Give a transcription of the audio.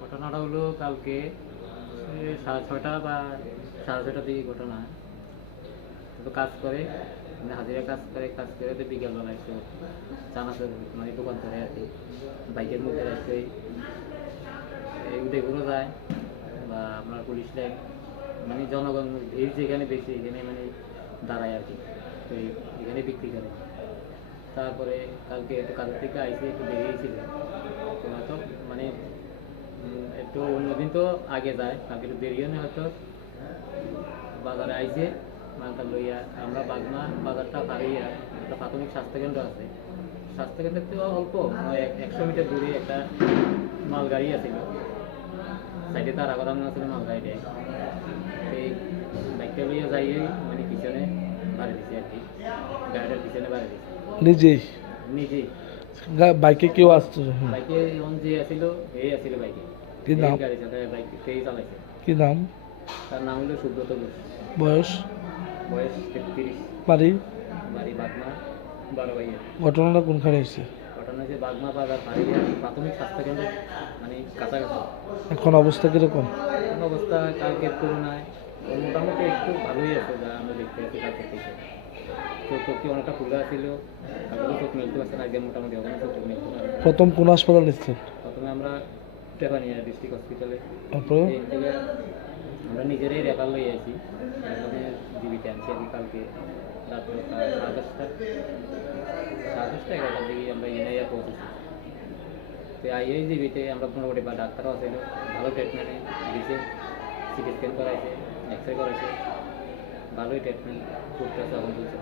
ঘটনাটা হলো কালকে 6:30 বা 6:30টার দিকে ঘটনা। তো কাজ করে হাজিরা কাজ করে তো বিকেলবেলা একটু চানাচুর মানে দোকান করে আর কি বাইকের মধ্যে রাখতে উঠে ঘুরে যায় বা আপনার পুলিশ লাইন মানে জনগণ ভিড় যেখানে বেশি এখানে মানে দাঁড়ায় আর কি, তো এখানে বিক্রি করে। তারপরে কালকে একটু কাজের থেকে আইসি একটু বেরিয়েছিল তো মানে একটু অন্যদিন তো আগে যায়, কালকে একটু দেরিও নেই হয়তো বাজারে আইসে মালটা লইয়া আমরা বাগমা বাজারটা পাড়িয়া একটা প্রাথমিক স্বাস্থ্যকেন্দ্র আছে, স্বাস্থ্যকেন্দ্রের থেকে অল্প 100 মিটার দূরে একটা মালগাড়ি আছিল, সাইডে তারা করানো আছিল মালগাড়িটায়। সেই বাইকটা লইয়া যাইয়ে মানে পিছনে বাড়ি দিছে আর কি, গাড়িটার পিছনে বাড়ি দিছে নিজেই। বাইকে কেউ আসতো? বাইকে যে আসছিল এই আসছিল বাইকে, কি নাম? গাড়ি চালায় বাইক সেই চালাইছে। কি নাম? তার নাম হলো সুব্রত ঘোষ। বয়স? বয়স 33। বাড়ি? বাড়ি বাগমা 12 ভাইয়া। ঘটনাটা কোনখানে হয়েছে? ঘটনা হচ্ছে বাগমা বাজার পাড়িয়া প্রাথমিক স্বাস্থ্যকেন্দ্র মানে কাছাকাছি। এখন অবস্থা কিরকম? এখন অবস্থা কালকের তুলনায় মোটামুটি একটু ভালোই আছে, যা আমরা দেখতে পাচ্ছি কালকের থেকে। চোখটি অনেকটা ফুলে ছিল, তারপরে চোখ মেলতে পারছে না, আগে মোটামুটি ওখানে চোখ মেলতে পারে। প্রথম কোন হাসপাতাল নিচ্ছেন? প্রথমে আমরা টেপানিয়া ডিস্ট্রিক্ট হসপিটালে, তারপরে থেকে আমরা নিজেরাই রেফার লই আছি, এখানে জীবিতে আনছি আর কি। কালকে রাত্রে 10:30 11টার দিকে আমরা এনে পৌঁছেছি। তো আইএই জীবিতে আমরা মোটামুটি বা ডাক্তারও আছে, ভালো ট্রিটমেন্টে দিয়েছে, সিটি স্ক্যান করাইছে, এক্সরে করাইছে, ভালোই ট্রিটমেন্ট করতেছে এখন চলছে।